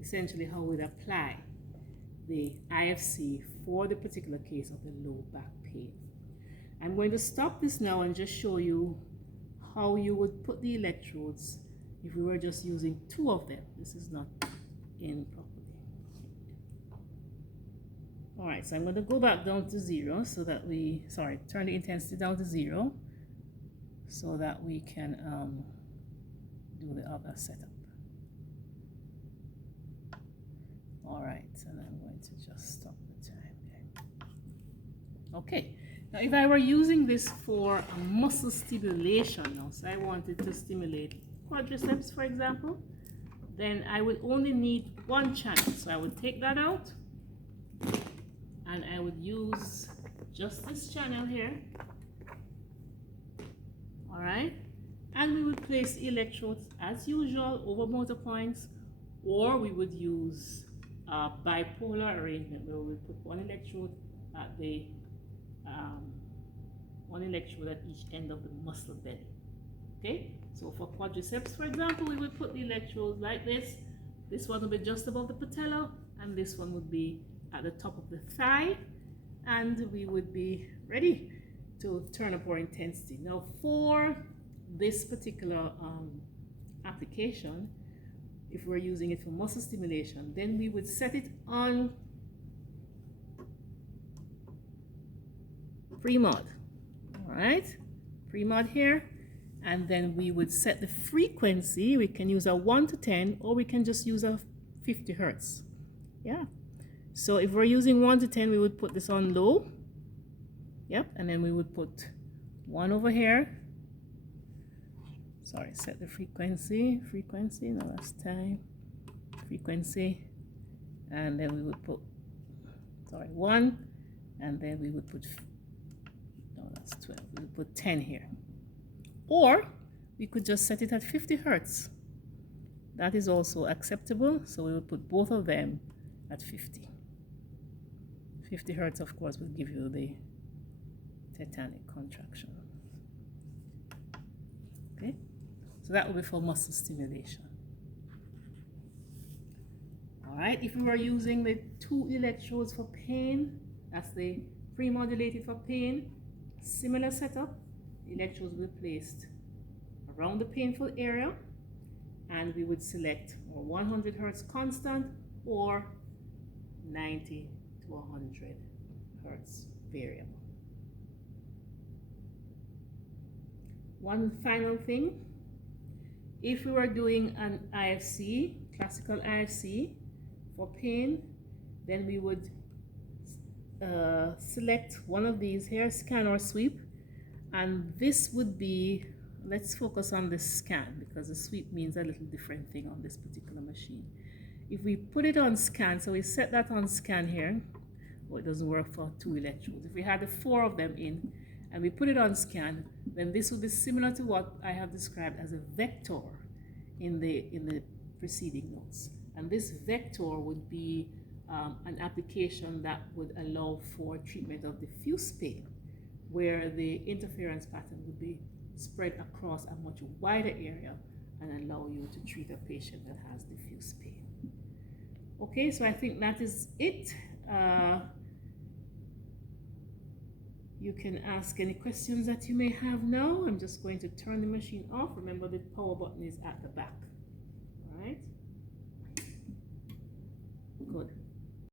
essentially how we'd apply the IFC for the particular case of the low back pain. I'm going to stop this now and just show you how you would put the electrodes if we were just using 2 of them. This is not in properly. All right, so I'm going to go back down to 0 so that we, turn the intensity down to 0 so that we can do the other setup. All right, and I'm going to just stop the time there. Okay, now if I were using this for a muscle stimulation now, so I wanted to stimulate quadriceps, for example, then I would only need 1 channel. So I would take that out and I would use just this channel here. All right, and we would place electrodes as usual over motor points, or we would use a bipolar arrangement where we would put 1 electrode at the 1 electrode at each end of the muscle belly. Okay, so for quadriceps, for example, we would put the electrodes like this. This one would be just above the patella, and this one would be at the top of the thigh, and we would be ready to turn up our intensity. Now, for this particular application, if we're using it for muscle stimulation, then we would set it on pre-mod. All right, pre-mod here. And then we would set the frequency. We can use a 1 to 10, or we can just use a 50 hertz. Yeah. So if we're using 1 to 10, we would put this on low. Yep. And then we would put 1 over here. Sorry, set the frequency. No, that's time. Frequency. And then we would put, 1. And then we would put, no, that's 12. We would put 10 here. Or we could just set it at 50 hertz. That is also acceptable. So we will put both of them at 50. 50 hertz, of course, will give you the tetanic contraction. Okay, so that will be for muscle stimulation. All right, if we were using the 2 electrodes for pain, that's the pre-modulated for pain, similar setup. Electrodes will be placed around the painful area, and we would select our 100 hertz constant or 90 to 100 hertz variable. One final thing, if we were doing an IFC, classical IFC for pain, then we would select one of these here, scan or sweep. And this would be, let's focus on the scan because the sweep means a little different thing on this particular machine. If we put it on scan, so we set that on scan here, well, it doesn't work for 2 electrodes. If we had the 4 of them in and we put it on scan, then this would be similar to what I have described as a vector in the preceding notes. And this vector would be an application that would allow for treatment of diffuse pain, where the interference pattern would be spread across a much wider area and allow you to treat a patient that has diffuse pain. Okay, so I think that is it. You can ask any questions that you may have now. I'm just going to turn the machine off. Remember, the power button is at the back. All right? Good.